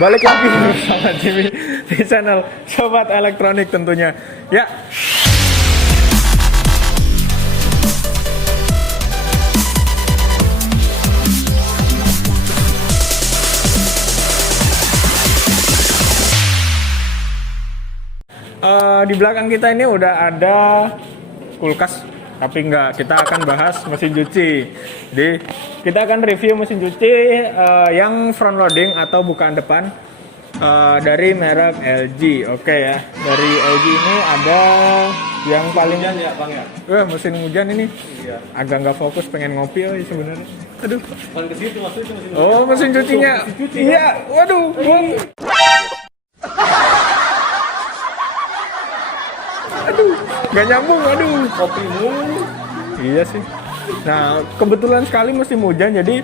balik lagi bersama Jimmy di channel Sobat Elektronik tentunya. Ya. Di belakang kita ini udah ada kulkas, tapi enggak, kita akan bahas mesin cuci. Kita akan review mesin cuci yang front loading atau bukaan depan dari merek LG. Oke ya, dari LG ini ada yang paling hujan ya Bang ya? Mesin hujan ini Iya. agak nggak fokus, pengen ngopi sebenarnya. Aduh. Bukan ke situ maksudnya mesin Oh, mesin cucinya. mesin cuci, Iya, waduh, Bang. Aduh, nggak nyambung, aduh. kopi mulu. Iya sih. Nah, kebetulan sekali musim hujan, jadi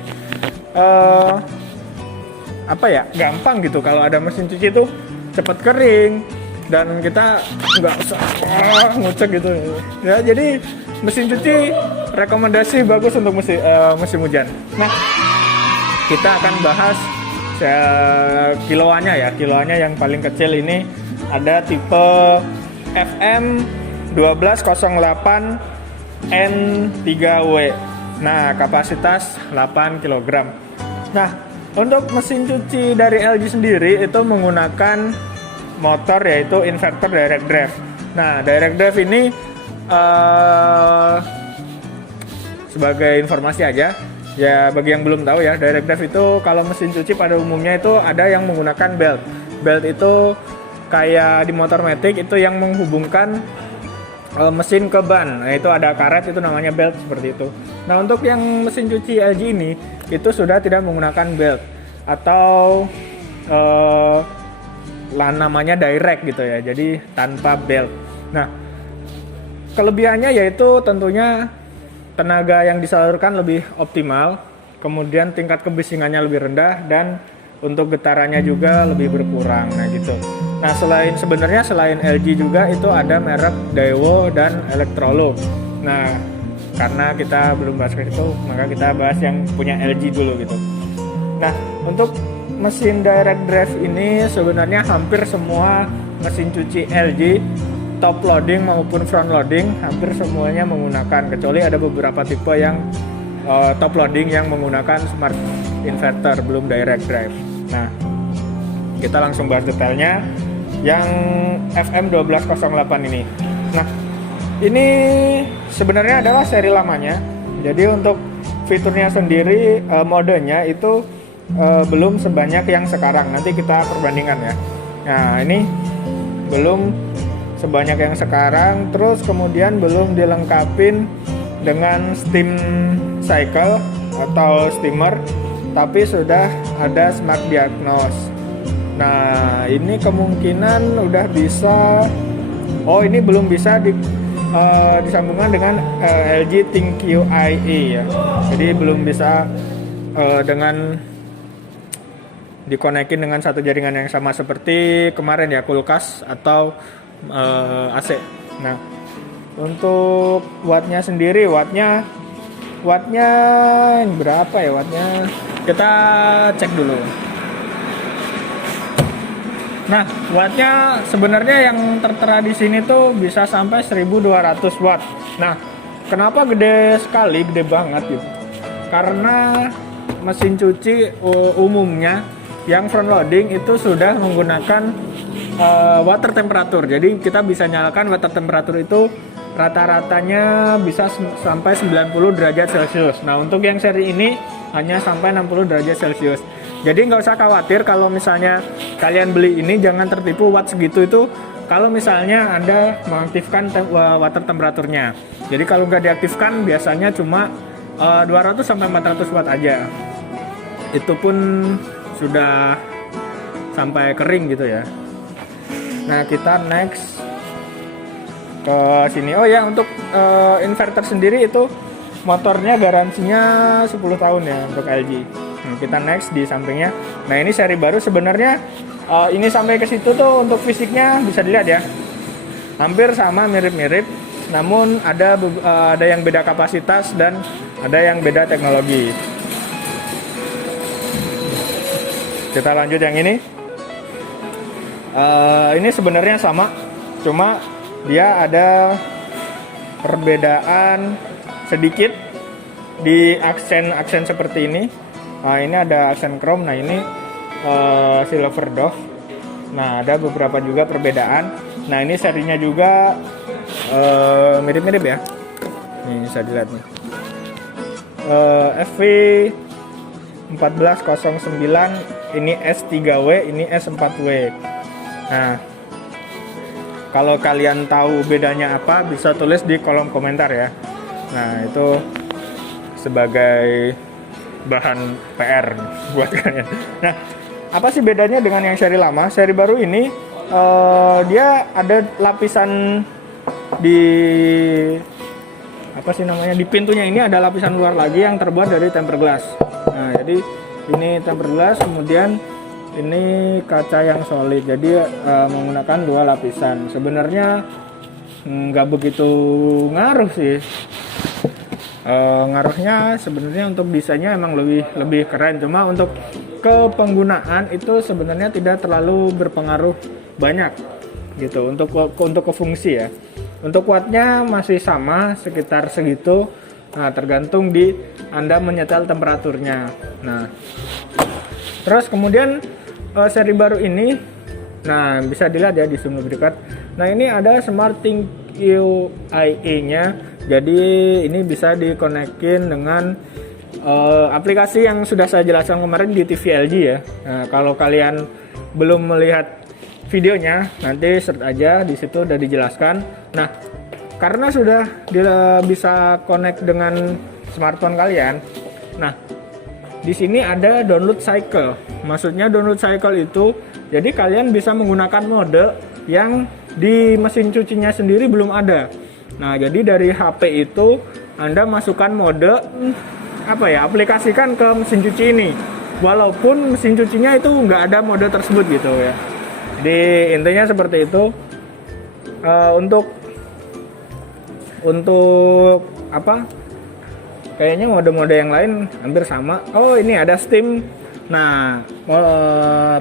apa ya, gampang gitu kalau ada mesin cuci itu cepat kering dan kita nggak usah ngucek gitu. Ya, jadi mesin cuci rekomendasi bagus untuk musim hujan. Nah, kita akan bahas kiloannya yang paling kecil ini ada tipe FM 1208 N3W. Nah, kapasitas 8 kg. Nah, untuk mesin cuci dari LG sendiri itu menggunakan motor yaitu inverter direct drive. Nah, direct drive ini sebagai informasi aja ya, bagi yang belum tahu ya, direct drive itu kalau mesin cuci pada umumnya itu ada yang menggunakan belt. Belt itu kayak di motor matic itu yang menghubungkan mesin ke ban. Nah, itu ada karet, itu namanya belt, seperti itu. Nah, untuk yang mesin cuci LG ini itu sudah tidak menggunakan belt atau namanya direct gitu ya, jadi tanpa belt. Nah, kelebihannya yaitu tentunya tenaga yang disalurkan lebih optimal, kemudian tingkat kebisingannya lebih rendah, dan untuk getarannya juga lebih berkurang. Nah gitu. Nah, sebenarnya selain LG juga itu ada merek Daewoo dan Electrolux. Nah, karena kita belum bahas ke situ, maka kita bahas yang punya LG dulu gitu. Nah, untuk mesin direct drive ini sebenarnya hampir semua mesin cuci LG top loading maupun front loading hampir semuanya menggunakan, kecuali ada beberapa tipe yang top loading yang menggunakan smart inverter, belum direct drive. Nah, kita langsung bahas detailnya yang FM 1208 ini. Nah, ini sebenarnya adalah seri lamanya. Jadi untuk fiturnya sendiri, modenya itu belum sebanyak yang sekarang. Nanti kita perbandingan ya. Nah, ini belum sebanyak yang sekarang. Terus kemudian belum dilengkapin dengan steam cycle atau steamer, tapi sudah ada smart diagnose. Nah, ini kemungkinan udah bisa. Oh, ini belum bisa disambungkan dengan LG ThinQ-IE ya. Jadi belum bisa dengan dikonekin dengan satu jaringan yang sama seperti kemarin ya, kulkas atau AC. Nah, untuk wattnya sendiri, wattnya ini berapa ya wattnya? Kita cek dulu. Nah, wattnya sebenarnya yang tertera di sini tuh bisa sampai 1200 watt. Nah, kenapa gede sekali, gede banget gitu? Karena mesin cuci umumnya yang front loading itu sudah menggunakan water temperatur. Jadi kita bisa nyalakan water temperatur itu rata-ratanya bisa sampai 90 derajat Celcius. Nah, untuk yang seri ini hanya sampai 60 derajat Celcius. Jadi nggak usah khawatir kalau misalnya kalian beli ini, jangan tertipu watt segitu itu kalau misalnya Anda mengaktifkan water temperaturnya. Jadi kalau nggak diaktifkan biasanya cuma 200 sampai 400 watt aja. Itu pun sudah sampai kering gitu ya. Nah, kita next ke sini. Oh ya, untuk inverter sendiri itu motornya garansinya 10 tahun ya untuk LG. Nah, kita next di sampingnya. Nah, ini seri baru sebenarnya. Ini sampai ke situ tuh untuk fisiknya bisa dilihat ya, hampir sama, mirip-mirip. Namun ada yang beda kapasitas dan ada yang beda teknologi. Kita lanjut yang ini. Ini sebenarnya sama, cuma dia ada perbedaan sedikit di aksen seperti ini. Nah, ini ada aksen chrome. Nah, ini silver dove. Nah, ada beberapa juga perbedaan. Nah, ini serinya juga mirip-mirip ya. Ini bisa dilihat nih. FV 1409, ini S3W, ini S4W. Nah, kalau kalian tahu bedanya apa, bisa tulis di kolom komentar ya. Nah, itu sebagai bahan PR buat kalian. Nah, apa sih bedanya dengan yang seri lama? Seri baru ini dia ada lapisan di apa sih namanya, di pintunya ini ada lapisan luar lagi yang terbuat dari tempered glass. Nah, jadi ini tempered glass, kemudian ini kaca yang solid, jadi menggunakan dua lapisan. Sebenarnya nggak begitu ngaruh sih. Ngaruhnya sebenarnya untuk desainnya emang lebih keren, cuma untuk kepenggunaan itu sebenarnya tidak terlalu berpengaruh banyak gitu untuk ke fungsi ya. Untuk wattnya masih sama sekitar segitu. Nah, tergantung di Anda menyetel temperaturnya. Nah, terus kemudian seri baru ini, nah bisa dilihat ya di zoom lebih dekat. Nah, ini ada SmartThings UIE-nya. Jadi ini bisa dikonekin dengan aplikasi yang sudah saya jelaskan kemarin di TV LG ya. Nah, kalau kalian belum melihat videonya, nanti search aja, di situ udah dijelaskan. Nah, karena sudah bisa connect dengan smartphone kalian. Nah, di sini ada download cycle. Maksudnya download cycle itu, jadi kalian bisa menggunakan mode yang di mesin cucinya sendiri belum ada. Nah, jadi dari HP itu Anda masukkan mode aplikasikan ke mesin cuci ini. Walaupun mesin cucinya itu nggak ada mode tersebut gitu ya. Jadi intinya seperti itu. Untuk apa? Kayaknya mode-mode yang lain hampir sama. Oh, ini ada steam. Nah,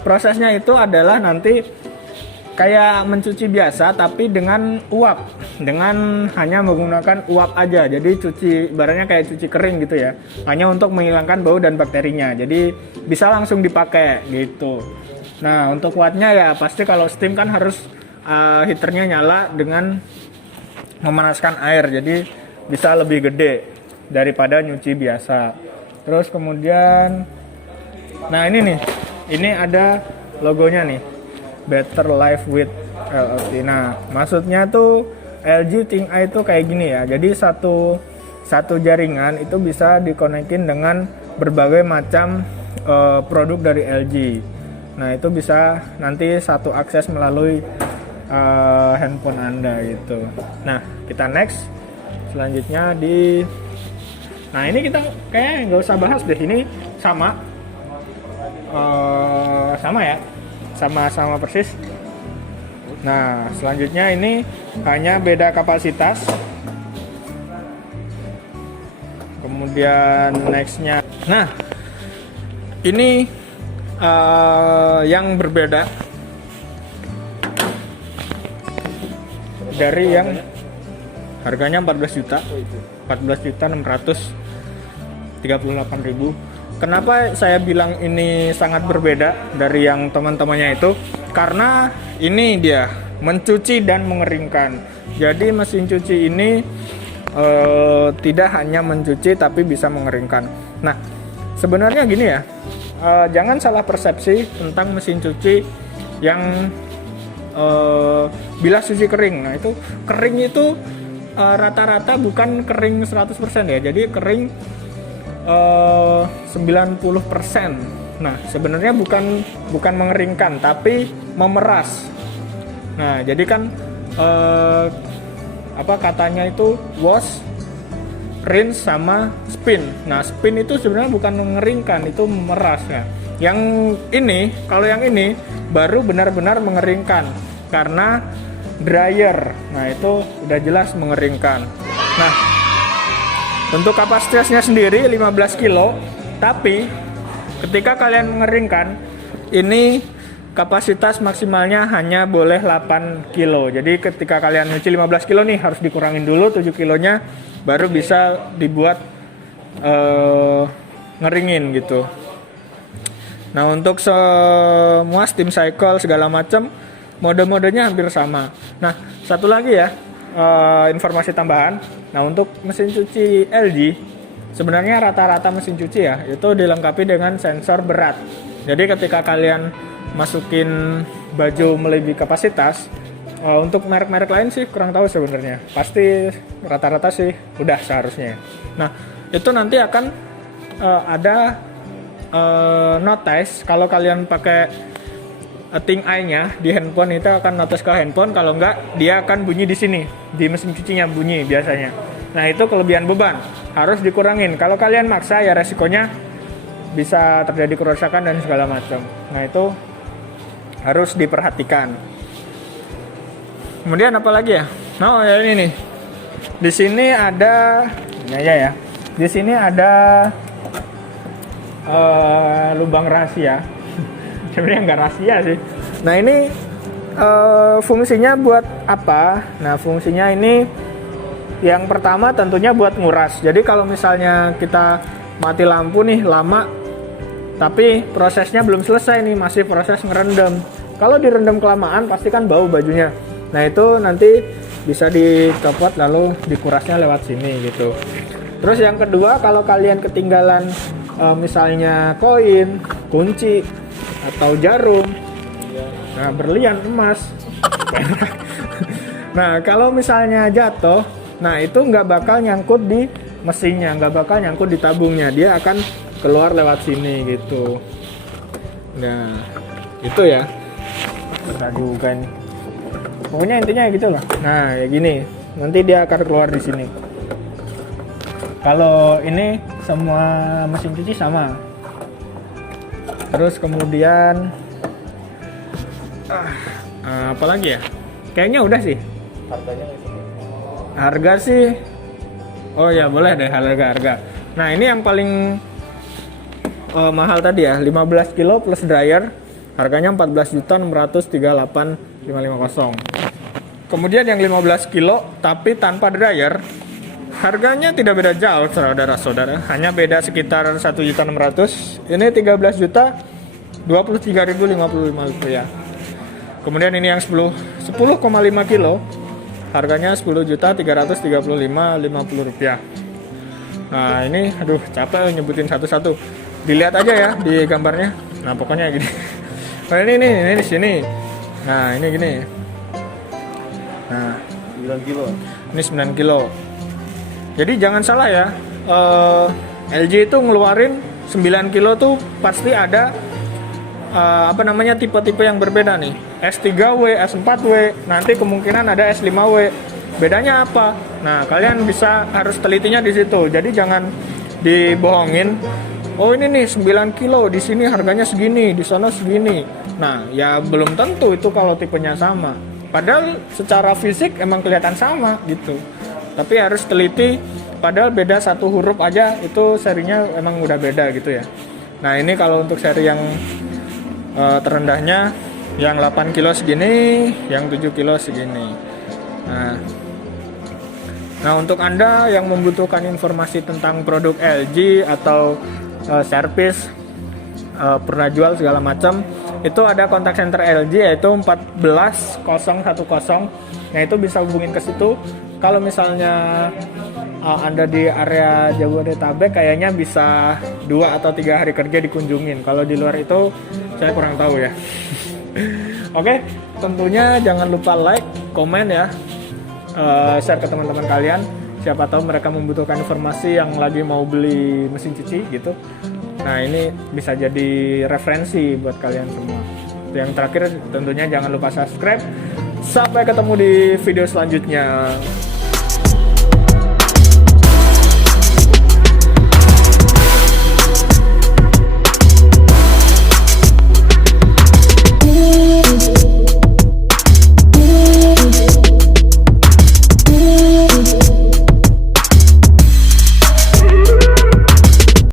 prosesnya itu adalah nanti kayak mencuci biasa tapi dengan uap, dengan hanya menggunakan uap aja. Jadi ibaratnya kayak cuci kering gitu ya, hanya untuk menghilangkan bau dan bakterinya. Jadi bisa langsung dipakai gitu. Nah, untuk wattnya ya pasti kalau steam kan harus heaternya nyala dengan memanaskan air, jadi bisa lebih gede daripada nyuci biasa. Terus kemudian, nah ini ada logonya nih, Better Life with LLC. Nah, maksudnya tuh LG ThinkEye itu kayak gini ya. Jadi satu jaringan itu bisa dikonekin dengan berbagai macam produk dari LG. Nah, itu bisa nanti satu akses melalui handphone Anda gitu. Nah, kita next. Selanjutnya nah ini kita kayak nggak usah bahas deh, ini sama ya, sama persis. Nah, selanjutnya ini hanya beda kapasitas. Kemudian nextnya, nah ini yang berbeda dari yang harganya 14.638.000. Kenapa saya bilang ini sangat berbeda dari yang teman-temannya itu? Karena ini dia mencuci dan mengeringkan. Jadi mesin cuci ini tidak hanya mencuci tapi bisa mengeringkan. Nah, sebenarnya gini ya, jangan salah persepsi tentang mesin cuci yang bilas cuci kering. Nah, itu kering itu rata-rata bukan kering 100% ya. Jadi kering 90%. Nah, sebenarnya bukan mengeringkan tapi memeras. Nah, jadi kan katanya itu wash, rinse sama spin. Nah, spin itu sebenarnya bukan mengeringkan, itu memeras ya. Yang ini, kalau yang ini baru benar-benar mengeringkan karena dryer. Nah, itu udah jelas mengeringkan. Nah, untuk kapasitasnya sendiri 15 kilo, tapi ketika kalian mengeringkan ini kapasitas maksimalnya hanya boleh 8 kilo. Jadi ketika kalian nyuci 15 kilo nih harus dikurangin dulu 7 kilonya baru bisa dibuat ngeringin gitu. Nah untuk semua steam cycle segala macam mode-modenya hampir sama. Nah satu lagi ya informasi tambahan. Nah untuk mesin cuci LG sebenarnya rata-rata mesin cuci ya itu dilengkapi dengan sensor berat. Jadi ketika kalian masukin baju melebihi kapasitas, untuk merek-merek lain sih kurang tahu sebenarnya. Pasti rata-rata sih udah seharusnya. Nah itu nanti akan ada notice kalau kalian pakai Think Eye-nya di handphone itu akan notice ke handphone. Kalau enggak dia akan bunyi di sini di mesin cucinya bunyi biasanya. Nah itu kelebihan beban harus dikurangin. Kalau kalian maksa ya resikonya bisa terjadi kerusakan dan segala macam. Nah itu harus diperhatikan. Kemudian apa lagi ya? Nah ya ini nih. Di sini ada ini aja ya. Di sini ada lubang rahasia. Sebenarnya nggak rahasia sih. Nah ini fungsinya buat apa? Nah fungsinya ini yang pertama tentunya buat nguras. Jadi kalau misalnya kita mati lampu nih lama, tapi prosesnya belum selesai nih, masih proses ngerendam. Kalau direndam kelamaan pasti kan bau bajunya. Nah itu nanti bisa dicopot lalu dikurasnya lewat sini gitu. Terus yang kedua kalau kalian ketinggalan misalnya koin, kunci, atau jarum, nah berlian, emas. Nah kalau misalnya jatuh, nah itu nggak bakal nyangkut di mesinnya, nggak bakal nyangkut di tabungnya, dia akan keluar lewat sini gitu. Nah itu ya, benar juga nih. Pokoknya intinya gitu loh. Nah ya gini, nanti dia akan keluar di sini. Kalau ini semua mesin cuci sama. Terus kemudian apa lagi ya? Kayaknya udah sih. Harganya Harga sih, oh ya boleh deh harga. Nah ini yang paling mahal tadi ya, 15 kilo plus dryer, harganya 14.638.550. Kemudian yang 15 kilo tapi tanpa dryer, harganya tidak beda jauh saudara-saudara, hanya beda sekitar 1.600.000. Ini 13.023.055 rupiah. Kemudian ini yang 10,5 kilo, harganya 10.335.050 rupiah. Nah ini aduh capek nyebutin satu-satu, dilihat aja ya di gambarnya. Nah pokoknya gini. Nah ini di sini. Nah ini gini. Nah 9 kilo. ini 9 kilo. Jadi jangan salah ya, LG itu ngeluarin 9 kilo tuh pasti ada tipe-tipe yang berbeda nih. S3W, S4W, nanti kemungkinan ada S5W. Bedanya apa? Nah, kalian harus telitinya di situ. Jadi jangan dibohongin. Oh ini nih 9 kilo, di sini harganya segini, di sana segini. Nah, ya belum tentu itu kalau tipenya sama. Padahal secara fisik emang kelihatan sama gitu. Tapi harus teliti, padahal beda satu huruf aja itu serinya emang udah beda gitu ya. Nah ini kalau untuk seri yang terendahnya yang 8 kilo segini, yang 7 kilo segini. Nah untuk Anda yang membutuhkan informasi tentang produk LG atau servis, pernah jual segala macam, itu ada kontak center LG yaitu 14010. Nah itu bisa hubungin ke situ. Kalau misalnya Anda di area Jabodetabek kayaknya bisa 2 atau 3 hari kerja dikunjungin. Kalau di luar itu saya kurang tahu ya. Oke, tentunya jangan lupa like, komen ya, share ke teman-teman kalian. Siapa tahu mereka membutuhkan informasi yang lagi mau beli mesin cuci gitu. Nah ini bisa jadi referensi buat kalian semua. Yang terakhir tentunya jangan lupa subscribe. Sampai ketemu di video selanjutnya.